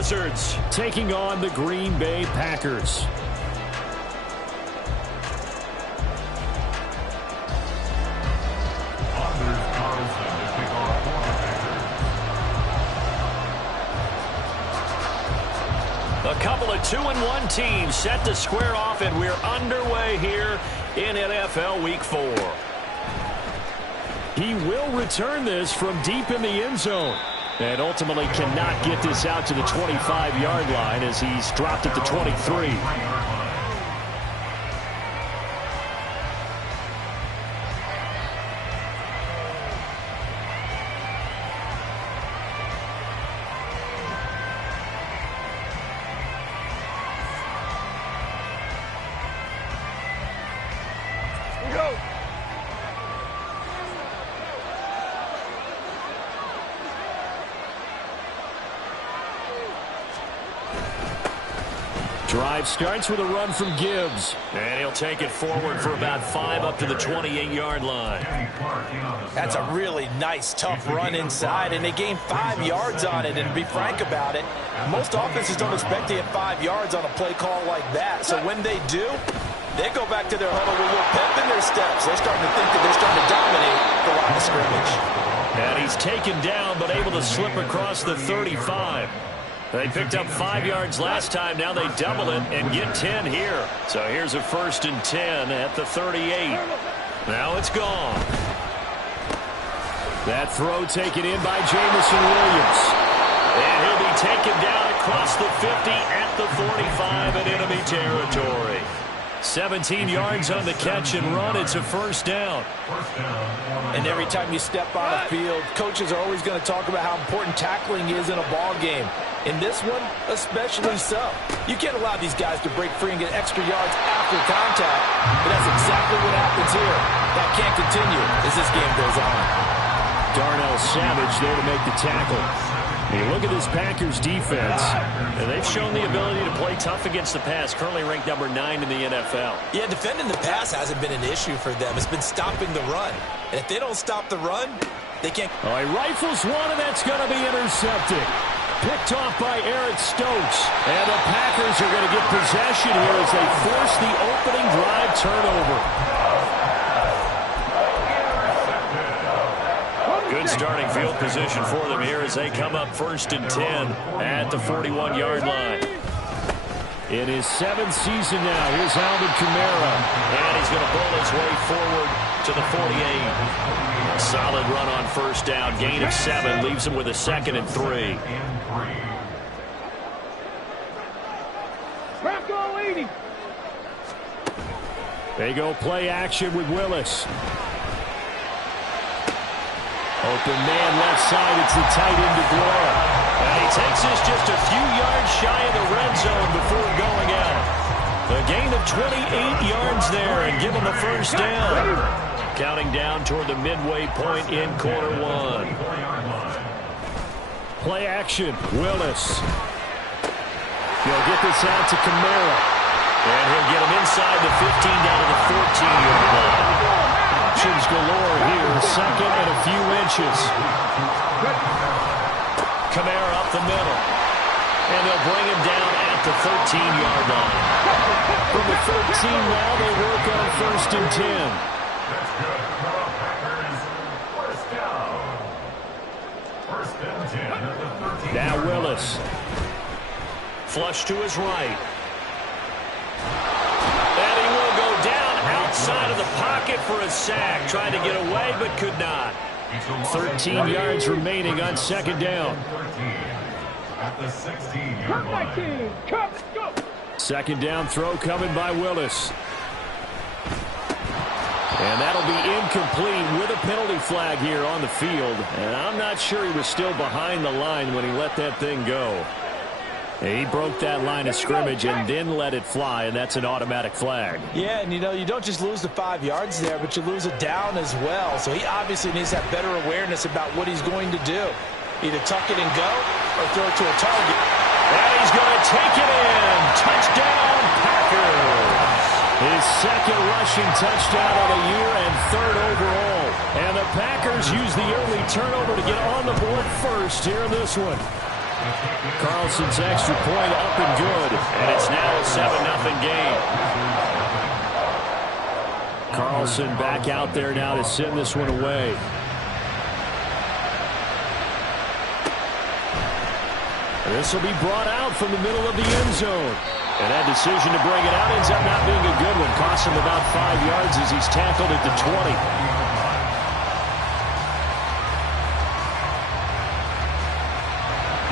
Wizards taking on the Green Bay Packers. A couple of 2-1 teams set to square off, and we're underway here in NFL Week 4. He will return this from deep in the end zone, and ultimately cannot get this out to the 25-yard line as he's dropped at the 23. Drive starts with a run from Gibbs. And he'll take it forward for about 5 up to the 28-yard line. That's a really nice, tough run inside, and they gained 5 yards on it. And to be frank about it, most offenses don't expect to get 5 yards on a play call like that. So when they do, they go back to their huddle with a little pep in their steps. They're starting to think that they're starting to dominate the line of scrimmage. And he's taken down, but able to slip across the 35. They picked up 5 yards last time. Now they double it and get 10 here. So here's a 1st and 10 at the 38. Now it's gone. That throw taken in by Jamison Williams. And he'll be taken down across the 50 at the 45 in enemy territory. 17 yards on the catch and run. It's a 1st down. And every time you step on a field, coaches are always going to talk about how important tackling is in a ball game. In this one, especially so. You can't allow these guys to break free and get extra yards after contact, but that's exactly what happens here. That can't continue as this game goes on. Darnell Savage there to make the tackle. You look at this Packers defense, and they've shown the ability to play tough against the pass, currently ranked number 9 in the NFL. Yeah, defending the pass hasn't been an issue for them. It's been stopping the run. And if they don't stop the run, they can't. Oh, he rifles one, and that's going to be intercepted. Picked off by Eric Stokes. And the Packers are going to get possession here as they force the opening drive turnover. Good starting field position for them here as they come up 1st and 10 at the 41-yard line. In his 7th season now, here's Alvin Kamara. And he's going to pull his way forward to the 48. Solid run on 1st down. Gain of 7 leaves him with a 2nd and 3. They go play action with Willis. Open man left side. It's the tight end DeGuara. And he takes this just a few yards shy of the red zone before going out. A gain of 28 yards there and give him a 1st down. Counting down toward the midway point in quarter 1. Play action. Willis. He'll get this out to Kamara. And he'll get him inside the 15 down to the 14-yard line. Options galore here. 2nd and a few inches. Kamara up the middle. And they'll bring him down at the 13-yard line. From the 13 now, they work on 1st and 10. Now Willis. Flush to his right. And he will go down outside of the pocket for a sack. Trying to get away, but could not. 13 yards remaining on 2nd down. Second down throw coming by Willis. And that'll be incomplete with a penalty flag here on the field. And I'm not sure he was still behind the line when he let that thing go. He broke that line of scrimmage and then let it fly, and that's an automatic flag. Yeah, and you know, you don't just lose the 5 yards there, but you lose it down as well. So he obviously needs to have better awareness about what he's going to do. Either tuck it and go or throw it to a target. And he's going to take it in. Touchdown, Packers. His 2nd rushing touchdown of the year and 3rd overall. And the Packers use the early turnover to get on the board first here in this one. Carlson's extra point up and good, and it's now a 7-0 game. Carlson back out there now to send this one away. This will be brought out from the middle of the end zone. And that decision to bring it out ends up not being a good one. Costs him about 5 yards as he's tackled at the 20.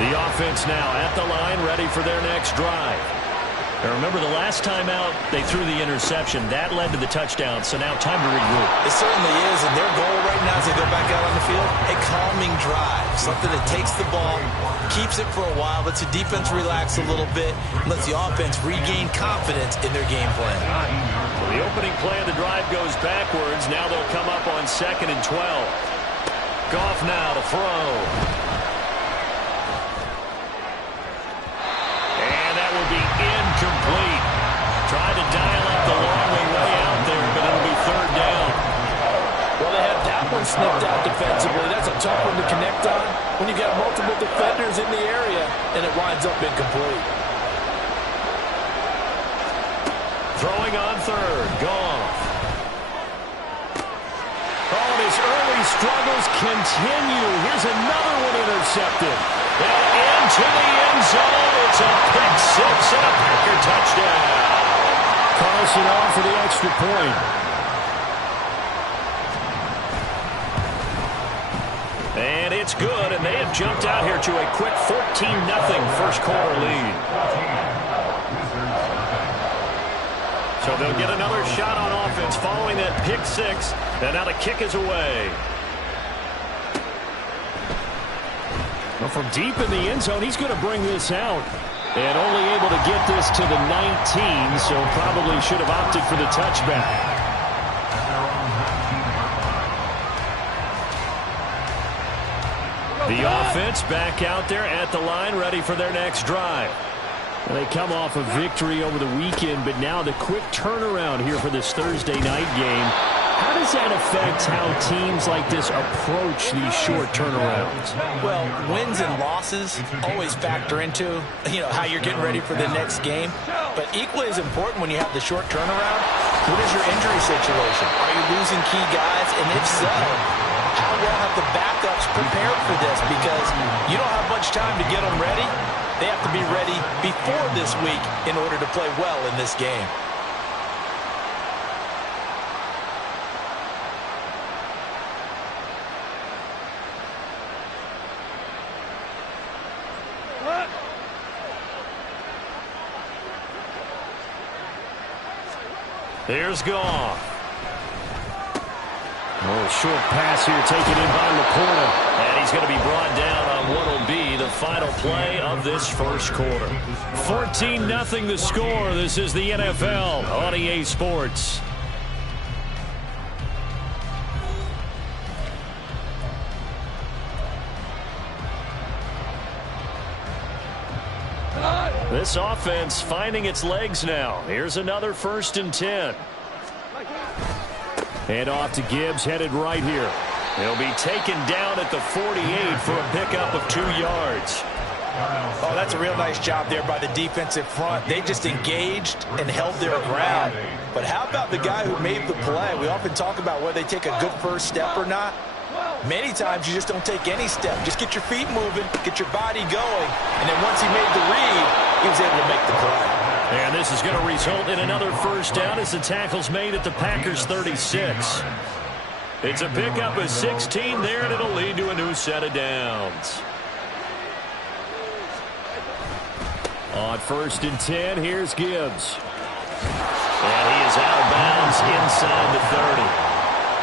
The offense now at the line, ready for their next drive. Now remember, the last time out, they threw the interception. That led to the touchdown, so now time to regroup. It certainly is, and their goal right now as they go back out on the field, a calming drive. Something that takes the ball, keeps it for a while, lets the defense relax a little bit, lets the offense regain confidence in their game plan. Well, the opening play of the drive goes backwards. Now they'll come up on 2nd and 12. Goff now to throw. Incomplete. Tried to dial up the long way out there, but it'll be 3rd down. Well, they have that one snipped out defensively. That's a tough one to connect on when you've got multiple defenders in the area, and it winds up incomplete. Throwing on 3rd. Goff. Oh, and his early struggles continue. Here's another one intercepted. And into the end zone. It's a pick 6 and a Packer touchdown. Carlson on for the extra point. And it's good, and they have jumped out here to a quick 14-0 first quarter lead. So they'll get another shot on offense following that pick 6, and now the kick is away. Well, from deep in the end zone, he's going to bring this out. And only able to get this to the 19, so probably should have opted for the touchback. The offense back out there at the line, ready for their next drive. They come off a victory over the weekend, but now the quick turnaround here for this Thursday night game. How does that affect how teams like this approach these short turnarounds? Well, wins and losses always factor into, how you're getting ready for the next game. But equally as important when you have the short turnaround, what is your injury situation? Are you losing key guys? And if so, how well have the backups prepared for this? Because you don't have much time to get them ready. They have to be ready before this week in order to play well in this game. Here's Goff. Oh, short pass here taken in by Laporta. And he's going to be brought down on what will be the final play of this first quarter. 14-0 the score. This is the NFL on EA Sports. This offense finding its legs now. Here's another 1st and 10. And off to Gibbs, headed right here. He'll be taken down at the 48 for a pickup of 2 yards. Oh, that's a real nice job there by the defensive front. They just engaged and held their ground. But how about the guy who made the play? We often talk about whether they take a good first step or not. Many times you just don't take any step. Just get your feet moving, get your body going, and then once he made the read, he was able to make the play. And this is going to result in another 1st down as the tackle's made at the Packers' 36. It's a pickup of 16 there, and it'll lead to a new set of downs. On 1st and 10, here's Gibbs. And he is out of bounds inside the 30.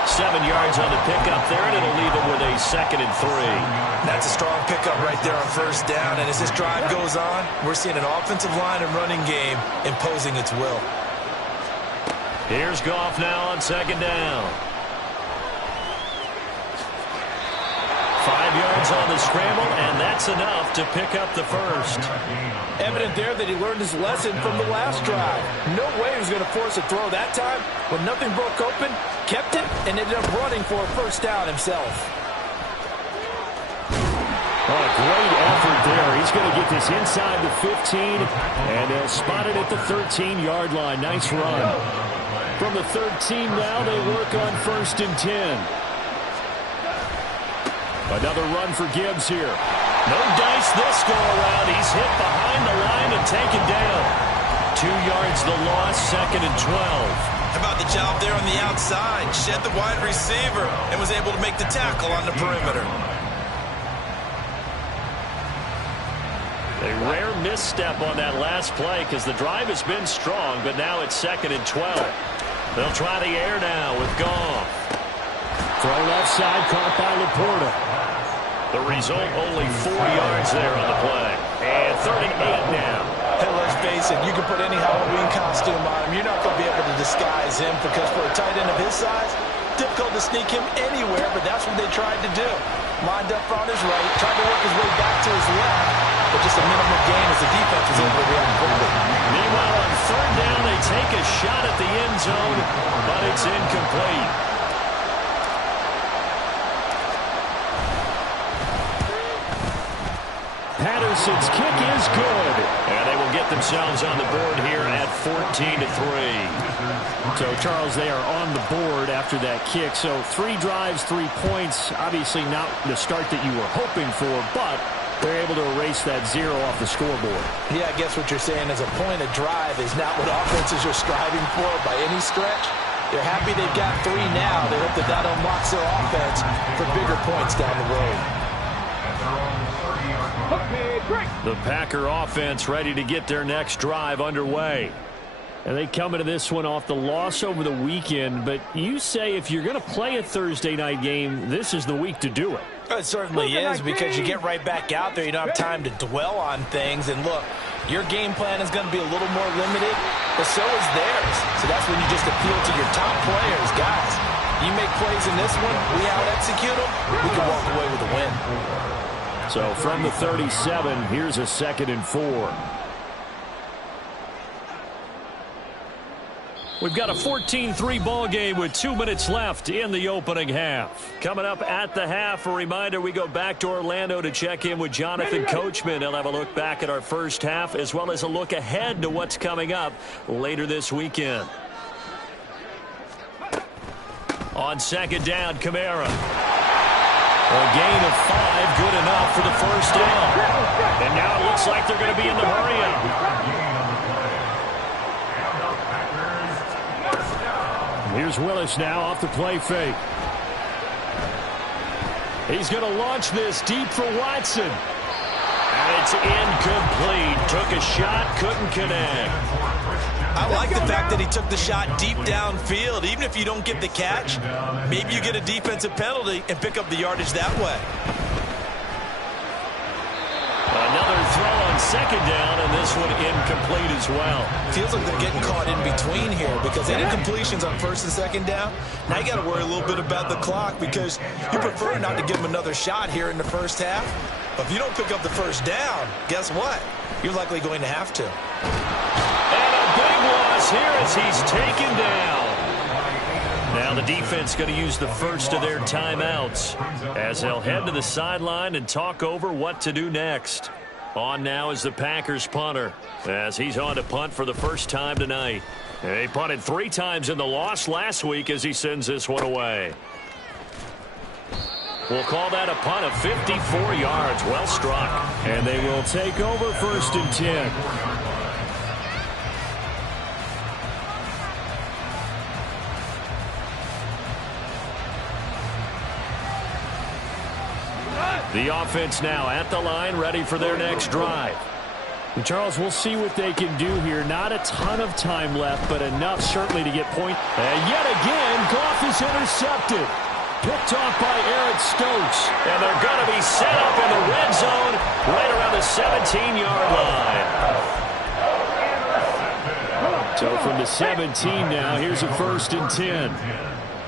7 yards on the pickup there, and it'll leave him with a 2nd and 3. That's a strong pickup right there on 1st down, and as this drive goes on, we're seeing an offensive line and running game imposing its will. Here's Goff now on 2nd down. 5 yards on the scramble, and that's enough to pick up the 1st. Evident there that he learned his lesson from the last drive. No way he was going to force a throw that time. When nothing broke open, kept it, and ended up running for a 1st down himself. Oh, a great effort there. He's going to get this inside the 15, and they'll spot it at the 13-yard line. Nice run. From the 13 now, they work on 1st and 10. Another run for Gibbs here. No dice this go-around. He's hit behind the line and taken down. 2 yards the loss, 2nd and 12. How about the job there on the outside? Shed the wide receiver and was able to make the tackle on the perimeter. A rare misstep on that last play because the drive has been strong, but now it's 2nd and 12. They'll try the air now with Goff. Throw left side, caught by Laporta. The result, only 4 yards there on the play. And 3rd and 8 now. Hey, let's face it, you can put any Halloween costume on him. You're not going to be able to disguise him because for a tight end of his size, difficult to sneak him anywhere, but that's what they tried to do. Lined up on his right, tried to work his way back to his left, but just a minimum gain as the defense was able to react quickly. Meanwhile, on 3rd down, they take a shot at the end zone, but it's incomplete. Patterson's kick is good. And they will get themselves on the board here at 14-3. So, Charles, they are on the board after that kick. So, 3 drives, 3 points. Obviously not the start that you were hoping for, but they're able to erase that 0 off the scoreboard. Yeah, I guess what you're saying is a point of drive is not what offenses are striving for by any stretch. They're happy they've got 3 now. They hope that that unlocks their offense for bigger points down the road. The Packer offense ready to get their next drive underway. And they come into this one off the loss over the weekend. But you say if you're going to play a Thursday night game, this is the week to do it. It certainly is because you get right back out there. You don't have time to dwell on things. And look, your game plan is going to be a little more limited, but so is theirs. So that's when you just appeal to your top players. Guys, you make plays in this one, we out-execute them, we can walk away with a win. So from the 37, here's a 2nd and 4. We've got a 14-3 ball game with 2 minutes left in the opening half. Coming up at the half, a reminder, we go back to Orlando to check in with Jonathan Coachman. He'll have a look back at our first half as well as a look ahead to what's coming up later this weekend. On 2nd down, Kamara. A gain of 5, good enough for the first down. And now it looks like they're going to be in the hurry-up. Here's Willis now off the play fake. He's going to launch this deep for Watson. And it's incomplete. Took a shot, couldn't connect. I like the fact that he took the shot deep downfield. Even if you don't get the catch, maybe you get a defensive penalty and pick up the yardage that way. Another throw on 2nd down, and this one incomplete as well. Feels like they're getting caught in between here because any completions on 1st and 2nd down, now you got to worry a little bit about the clock because you prefer not to give them another shot here in the first half. But if you don't pick up the first down, guess what? You're likely going to have to. And a big loss here as he's taken down. Now the defense going to use the first of their timeouts as they'll head to the sideline and talk over what to do next. On now is the Packers punter as he's on to punt for the first time tonight. He punted 3 times in the loss last week as he sends this one away. We'll call that a punt of 54 yards. Well struck. And they will take over 1st and 10. The offense now at the line, ready for their next drive. And Charles, we'll see what they can do here. Not a ton of time left, but enough certainly to get points. And yet again, Goff is intercepted. Picked off by Eric Stokes. And they're going to be set up in the red zone right around the 17-yard line. So from the 17 now, here's a 1st and 10.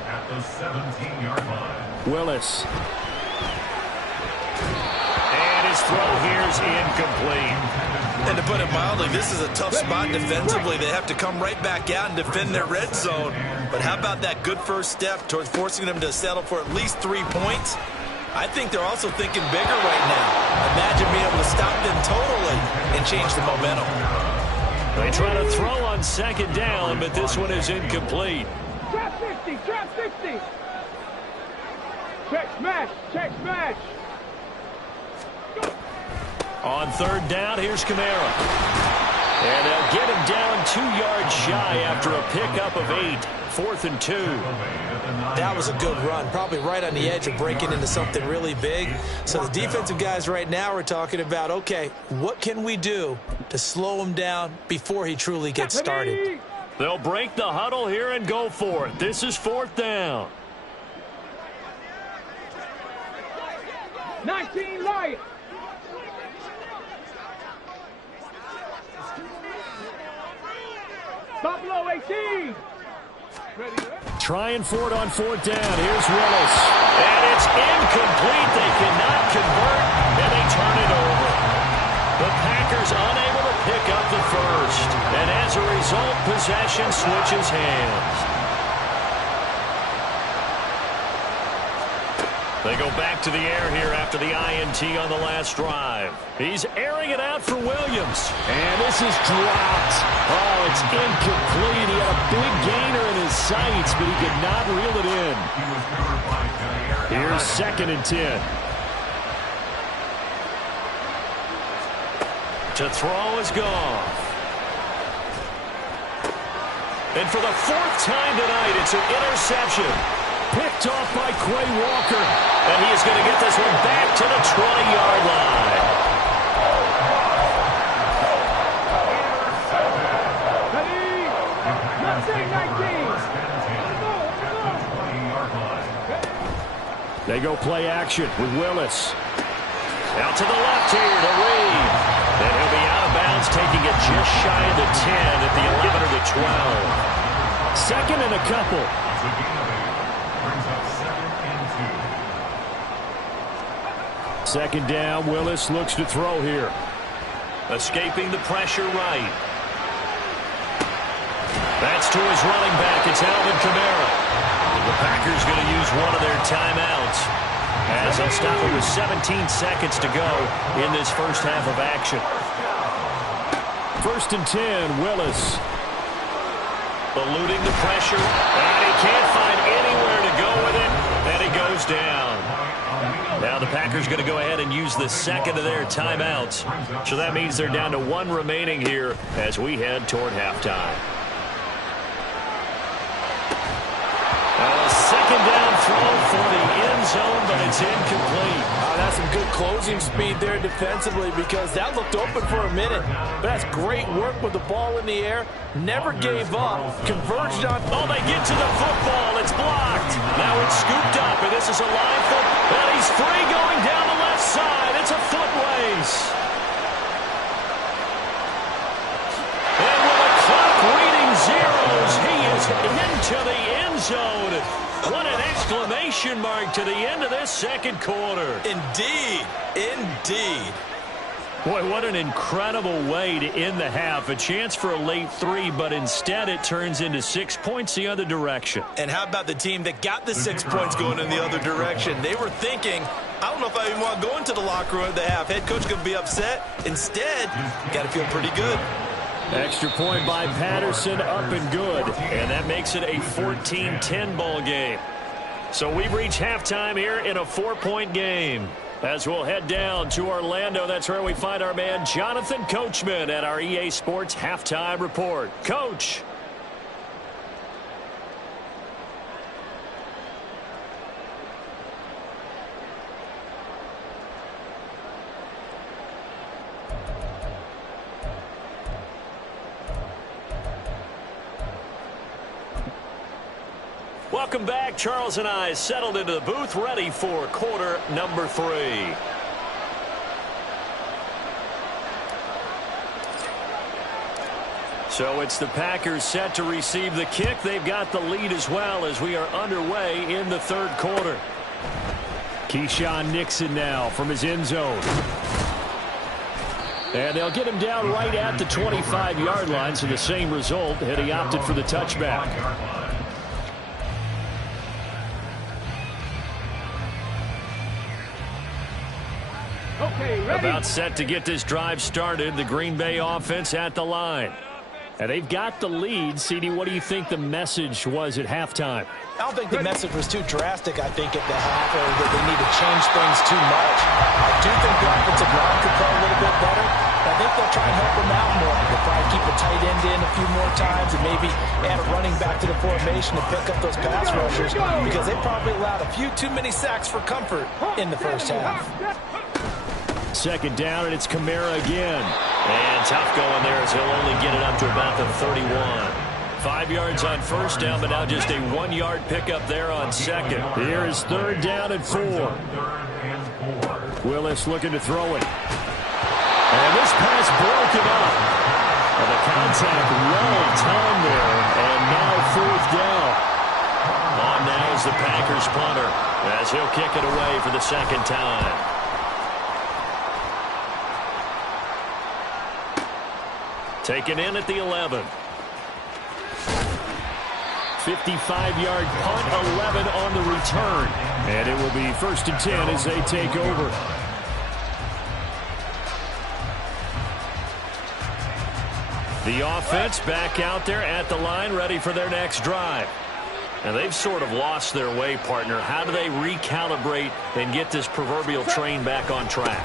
At the 17-yard line. Willis. Throw here's incomplete. And to put it mildly, this is a tough spot defensively. They have to come right back out and defend their red zone. But how about that good first step towards forcing them to settle for at least 3 points? I think they're also thinking bigger right now. Imagine being able to stop them totally and change the momentum. They try to throw on second down, but this one is incomplete. Trap 60, trap 60. Check smash, check smash. On third down, here's Kamara. And they'll get him down 2 yards shy after a pickup of 8. 4th and 2. That was a good run, probably right on the edge of breaking into something really big. So the defensive guys right now are talking about, okay, what can we do to slow him down before he truly gets started? They'll break the huddle here and go for it. This is 4th down. 19 light. Buffalo 18. Trying for it on 4th down. Here's Willis. And it's incomplete. They cannot convert, and they turn it over. The Packers unable to pick up the first. And as a result, possession switches hands. They go back to the air here after the INT on the last drive. He's airing it out for Williams. And this is dropped. Oh, it's incomplete. He had a big gainer in his sights, but he could not reel it in. Here's 2nd and 10. To throw is gone. And for the 4th time tonight, it's an interception. Picked off by Quay Walker. And he is going to get this one back to the 20-yard line. They go play action with Willis. Out to the left here to Reed. And he'll be out of bounds, taking it just shy of the 10 at the 11 or the 12. 2nd and a couple. Second down, Willis looks to throw here. Escaping the pressure right. That's to his running back. It's Alvin Kamara. The Packers going to use one of their timeouts as they'll stop it with 17 seconds to go in this first half of action. 1st and 10, Willis. Eluding the pressure, and he can't find anywhere to go with it, and he goes down. Now the Packers going to go ahead and use the 2nd of their timeouts. So that means they're down to 1 remaining here as we head toward halftime. A 2nd down throw for the end zone, but it's incomplete. That's some good closing speed there defensively because that looked open for a minute. But that's great work with the ball in the air. Never gave up. Converged on. Oh, they get to the football. It's blocked. Now it's scooped up, and this is a line foot. And he's free going down the left side. It's a foot race. And with the clock reading zeros, he is into the end zone. What an exclamation mark to the end of this second quarter. Indeed. Indeed. Boy, what an incredible way to end the half. A chance for a late 3, but instead it turns into 6 points the other direction. And how about the team that got the 6 points going in the other direction? They were thinking, I don't know if I even want to go into the locker room at the half. Head coach going to be upset. Instead, got to feel pretty good. Extra point by Patterson, up and good. And that makes it a 14-10 ball game. So we've reached halftime here in a 4-point game. As we'll head down to Orlando, that's where we find our man Jonathan Coachman at our EA Sports Halftime Report. Coach. Welcome back. Charles and I settled into the booth, ready for quarter number 3. So it's the Packers set to receive the kick. They've got the lead as well as we are underway in the third quarter. Keyshawn Nixon now from his end zone. And they'll get him down right at the 25-yard line, so the same result had he opted for the touchback. About set to get this drive started. The Green Bay offense at the line. And they've got the lead. CD, what do you think the message was at halftime? I don't think the message was too drastic, I think, at the half, or that they need to change things too much. I do think the offensive line could play a little bit better. I think they'll try and help them out more. They'll probably keep a tight end in a few more times and maybe add a running back to the formation to pick up those pass rushers, because they probably allowed a few too many sacks for comfort in the first half. Second down, and it's Kamara again. And tough going there as he'll only get it up to about the 31. 5 yards on first down, but now just a 1-yard pickup there on second. Here is third down and 4. Willis looking to throw it. And this pass broken up. And the contact long time there, and now fourth down. On now is the Packers punter as he'll kick it away for the second time. Taken in at the 11. 55-yard punt, 11 on the return. And it will be 1st and 10 as they take over. The offense back out there at the line, ready for their next drive. And they've sort of lost their way, partner. How do they recalibrate and get this proverbial train back on track?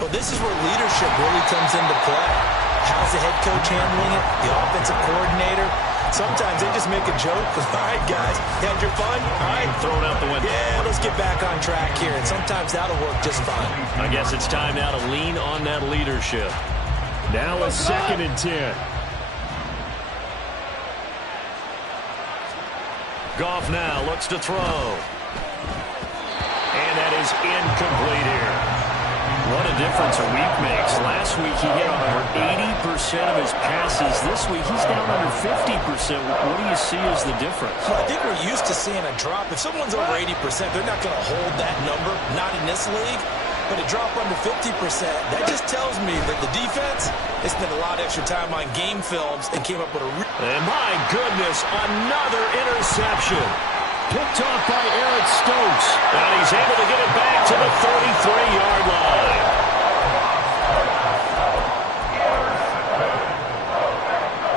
Well, this is where leadership really comes into play. How's the head coach handling it? The offensive coordinator? Sometimes they just make a joke. All right, guys, you had your fun? All right. Throw it out the window. Yeah, let's get back on track here. And sometimes that'll work just fine. I guess it's time now to lean on that leadership. Now a 2nd and 10. Goff now looks to throw. And that is incomplete here. What a difference a week makes. Last week he hit on over 80% of his passes. This week he's down under 50%. What do you see as the difference? Well, I think we're used to seeing a drop. If someone's over 80%, they're not going to hold that number, not in this league. But a drop under 50%, that just tells me that the defense has spent a lot of extra time on game films and came up with a... And my goodness, another interception. Picked off by Eric Stokes. And he's able to get it back to the 33-yard line.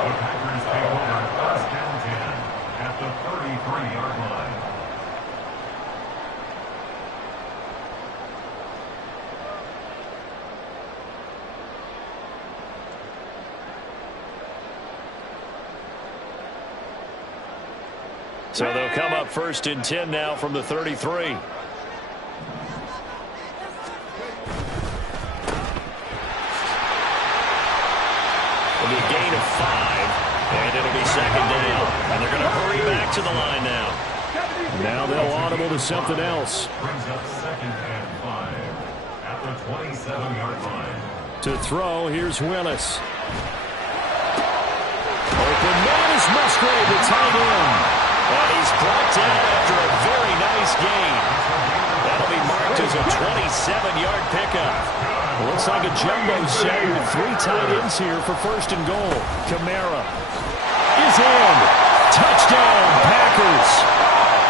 The Packers take over 1st and 10 at the 33-yard line. So they'll come up 1st and 10 now from the 33. It'll be a gain of 5, and it'll be 2nd down. And they're going to hurry back to the line now. Now they'll audible to something else. Brings up 2nd and 5 at the 27-yard line. To throw, here's Willis. Open man is Musgrave, the tight end. And he's brought down after a very nice gain. That'll be marked as a 27-yard pickup. Looks like a jumbo set with 3 tight ends here for 1st and goal. Kamara is in. Touchdown, Packers.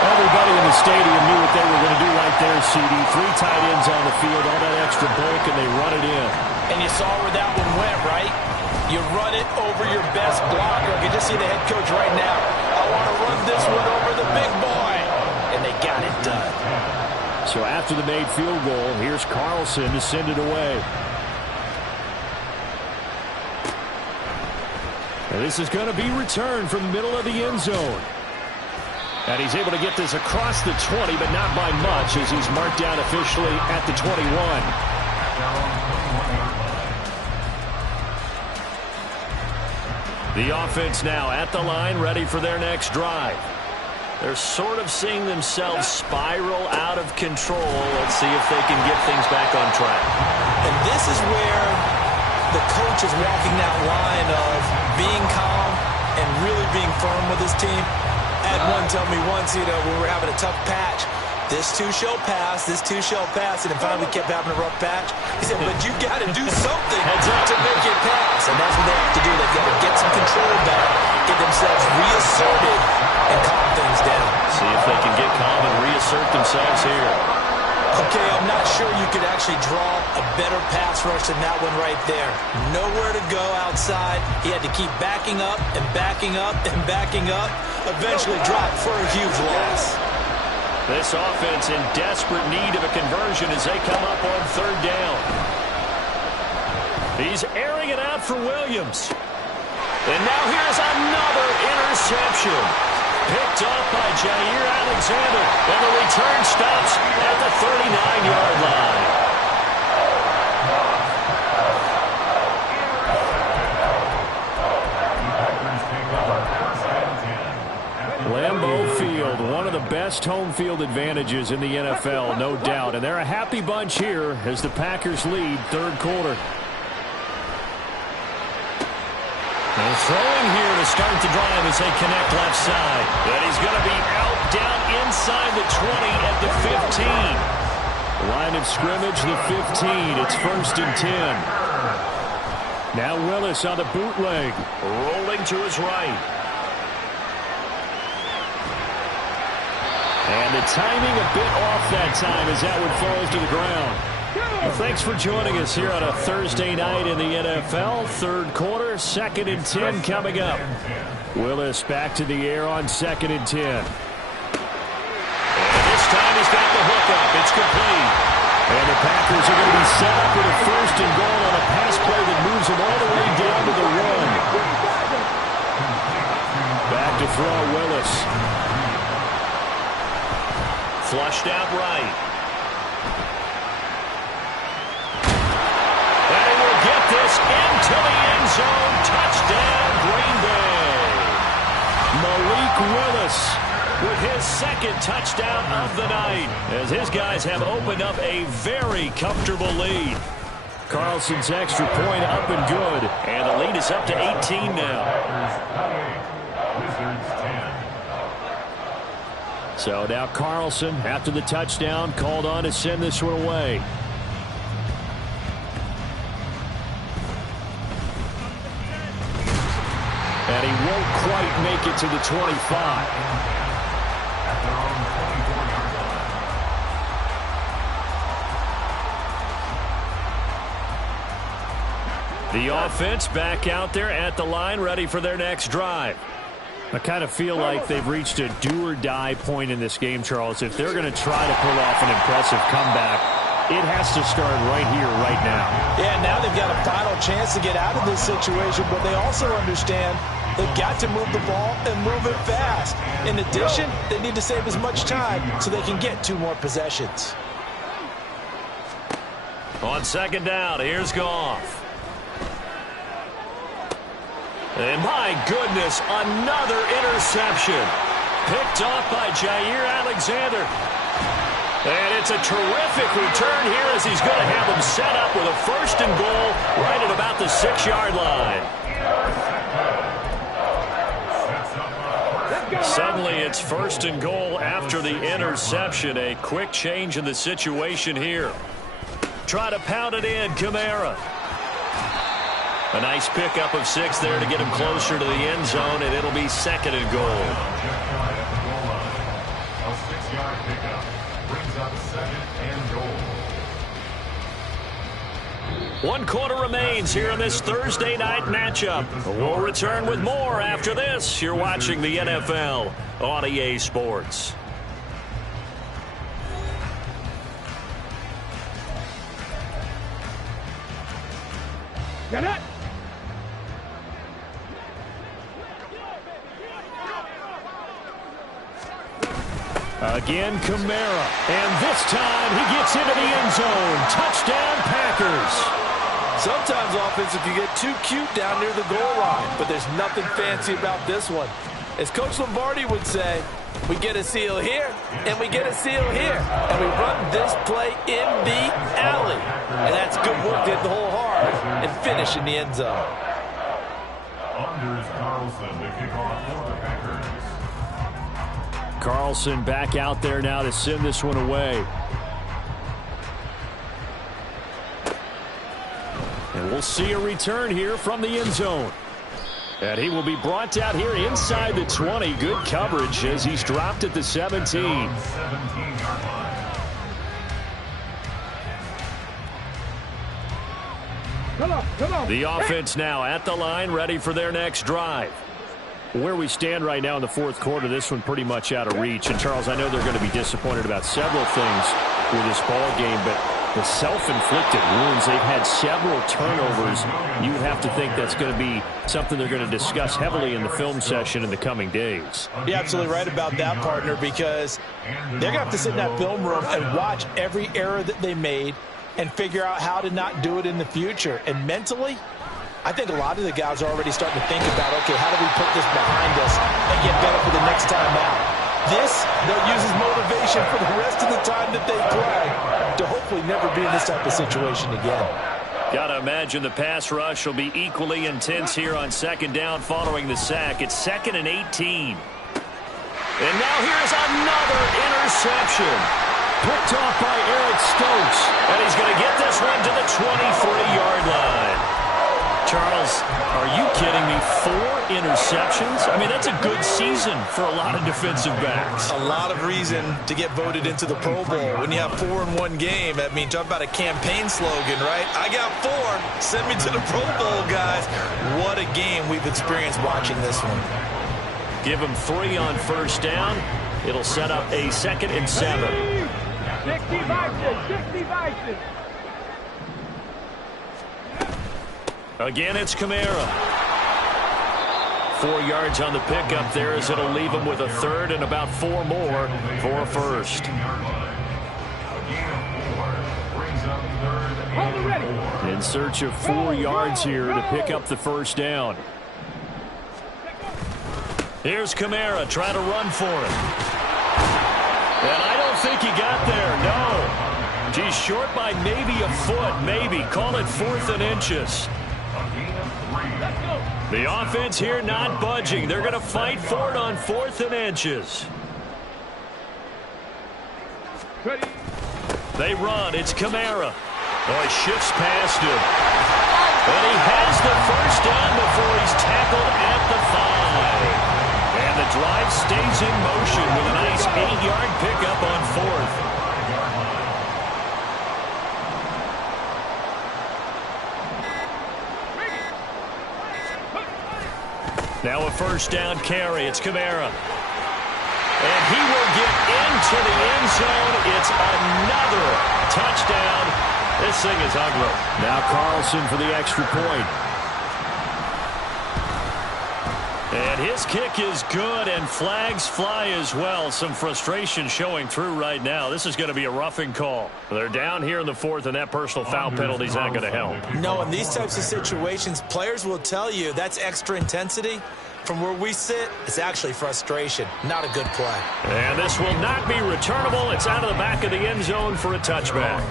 Everybody in the stadium knew what they were going to do right there, CD. 3 tight ends on the field, all that extra bulk, and they run it in. And you saw where that one went, right? You run it over your best blocker. I can just see the head coach right now. I want to run this one over the big boy. And they got it done. So after the made field goal, here's Carlson to send it away. And this is going to be returned from the middle of the end zone. And he's able to get this across the 20, but not by much, as he's marked down officially at the 21. The offense now at the line, ready for their next drive. They're sort of seeing themselves spiral out of control. Let's see if they can get things back on track. And this is where the coach is walking that line of being calm and really being firm with his team. I had one tell me once, when we were having a tough patch, this too shall pass, this too shall pass, and then finally we kept having a rough patch. He said, but you got to do something to make it pass, and that's what they have to do. They've got to get some control back, get themselves reasserted, and calm things down. See if they can get calm and reassert themselves here. Okay, I'm not sure you could actually draw a better pass rush than that one right there. Nowhere to go outside. He had to keep backing up and backing up and backing up. Eventually dropped for a huge loss. This offense in desperate need of a conversion as they come up on third down. He's airing it out for Williams. And now here's another interception. Picked off by Jair Alexander. And the return stops at the 39-yard line. Lambeau Field, one of the best home field advantages in the NFL, no doubt. And they're a happy bunch here as the Packers lead third quarter. And throwing here to start the drive as they connect left side. And he's going to be out down inside the 20 at the 15. Line of scrimmage, the 15. It's 1st and 10. Now Willis on the bootleg. Rolling to his right. And the timing a bit off that time as that one falls to the ground. Well, thanks for joining us here on a Thursday night in the NFL. Third quarter, 2nd and 10 coming up. Willis back to the air on 2nd and 10. And this time he's got the hook up. It's complete. And the Packers are going to be set up with a 1st and goal on a pass play that moves them all the way down to the 1. Back to throw Willis. Flushed out right. This into the end zone. Touchdown, Green Bay. Malik Willis with his 2nd touchdown of the night as his guys have opened up a very comfortable lead. Carlson's extra point up and good, and the lead is up to 18 now. So now Carlson, after the touchdown, called on to send this one away. And he won't quite make it to the 25. The offense back out there at the line, ready for their next drive. I kind of feel like they've reached a do-or-die point in this game, Charles. If they're going to try to pull off an impressive comeback, it has to start right here, right now. Yeah, now they've got a final chance to get out of this situation, but they also understand they've got to move the ball and move it fast. In addition, they need to save as much time so they can get 2 more possessions. On 2nd down, here's Goff. And my goodness, another interception. Picked off by Jair Alexander. And it's a terrific return here as he's going to have them set up with a 1st and goal right at about the 6-yard line. Suddenly it's 1st and goal after the interception. A quick change in the situation here. Try to pound it in, Kamara. A nice pickup of 6 there to get him closer to the end zone, and it'll be 2nd and goal. A 6-yard pickup brings up 2nd and goal. 1 quarter remains here in this Thursday night matchup. We'll return with more after this. You're watching the NFL on EA Sports. Get it! Again, Kamara. And this time he gets into the end zone. Touchdown, Packers. Sometimes offense, if you get too cute down near the goal line, but there's nothing fancy about this one. As Coach Lombardi would say, we get a seal here, and we get a seal here. And we run this play in the alley. And that's good work to hit the hole hard and finish in the end zone. Anders Carlson to kick off for the Packers. Carlson back out there now to send this one away. And we'll see a return here from the end zone. And he will be brought out here inside the 20. Good coverage as he's dropped at the 17. The offense now at the line, ready for their next drive. Where we stand right now in the fourth quarter, this one pretty much out of reach. And, Charles, I know they're going to be disappointed about several things with this ball game, but the self-inflicted wounds, they've had several turnovers. You would have to think that's going to be something they're going to discuss heavily in the film session in the coming days. You're absolutely right about that, partner, because they're going to have to sit in that film room and watch every error that they made and figure out how to not do it in the future. And mentally, I think a lot of the guys are already starting to think about, okay, how do we put this behind us and get better for the next time out? This, they'll use as motivation for the rest of the time that they play to hopefully never be in this type of situation again. Got to imagine the pass rush will be equally intense here on second down following the sack. It's 2nd and 18. And now here's another interception. Picked off by Eric Stokes. And he's going to get this one to the 23-yard line. Charles, are you kidding me? 4 interceptions? I mean, that's a good season for a lot of defensive backs. A lot of reason to get voted into the Pro Bowl. When you have 4 in one game, I mean, talk about a campaign slogan, right? I got 4. Send me to the Pro Bowl, guys. What a game we've experienced watching this one. Give them 3 on first down. It'll set up a 2nd and 7. 60 Again, it's Kamara. 4 yards on the pickup there as it'll leave him with a 3rd and about 4 more for a first. In search of 4 yards here to pick up the first down. Here's Kamara trying to run for it. And I don't think he got there, no. He's short by maybe a foot, maybe. Call it 4th and inches. The offense here not budging. They're going to fight for it on 4th and inches. They run. It's Kamara. Oh, he shifts past him. And he has the first down before he's tackled at the 5. And the drive stays in motion with a nice 8-yard pickup on 4th. Now a first down carry. It's Kamara. And he will get into the end zone. It's another touchdown. This thing is ugly. Now Carlson for the extra point. And his kick is good, and flags fly as well. Some frustration showing through right now. This is going to be a roughing call. They're down here in the 4th, and that personal foul penalty is not going to help. No, in these types of situations, players will tell you that's extra intensity. From where we sit, it's actually frustration. Not a good play. And this will not be returnable. It's out of the back of the end zone for a touchback.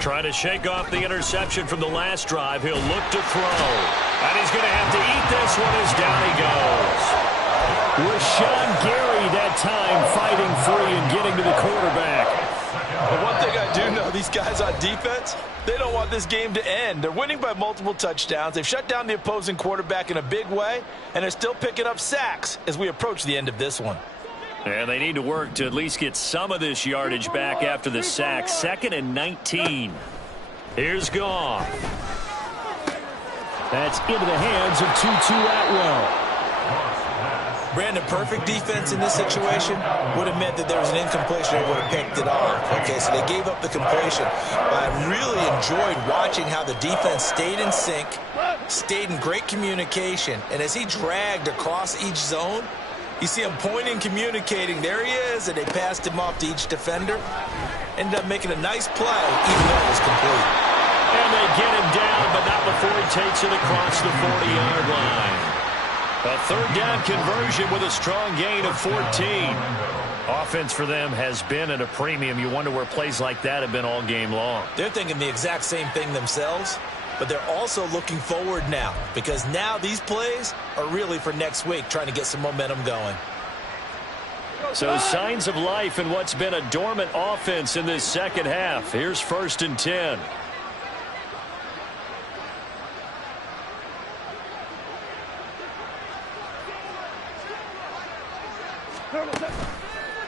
Trying to shake off the interception from the last drive. He'll look to throw. And he's going to have to eat this one as down he goes. Rashawn Gary that time fighting free and getting to the quarterback. But one thing I do know, these guys on defense, they don't want this game to end. They're winning by multiple touchdowns. They've shut down the opposing quarterback in a big way, and they're still picking up sacks as we approach the end of this one. And they need to work to at least get some of this yardage back after the sack. 2nd and 19. Here's Goff. That's into the hands of Tutu Atwell. Brandon, perfect defense in this situation would have meant that there was an incompletion and would have picked it off. Okay, so they gave up the completion. But I really enjoyed watching how the defense stayed in sync, stayed in great communication, and as he dragged across each zone, you see him pointing, communicating. There he is, and they passed him off to each defender. Ended up making a nice play, even though it was complete. And they get him down, but not before he takes it across the 40-yard line. A 3rd down conversion with a strong gain of 14. Offense for them has been at a premium. You wonder where plays like that have been all game long. They're thinking the exact same thing themselves. But they're also looking forward now, because now these plays are really for next week, trying to get some momentum going. So signs of life in what's been a dormant offense in this second half. Here's 1st and 10.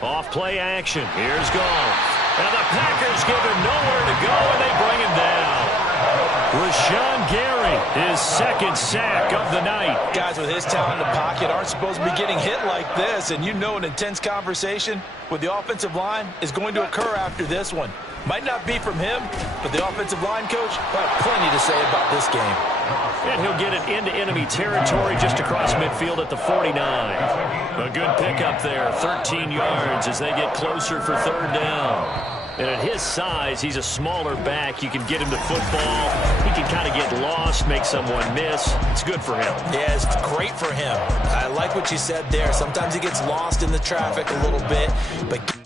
Off play action. Here's Goff. And the Packers give him nowhere to go, and they bring him down. Rashawn Gary, his 2nd sack of the night. Guys with his talent in the pocket aren't supposed to be getting hit like this, and you know an intense conversation with the offensive line is going to occur after this one. Might not be from him, but the offensive line coach will have plenty to say about this game. And he'll get it into enemy territory just across midfield at the 49. A good pickup there, 13 yards as they get closer for 3rd down. And at his size, he's a smaller back. You can get him to football. He can kind of get lost, make someone miss. It's good for him. Yeah, it's great for him. I like what you said there. Sometimes he gets lost in the traffic a little bit, but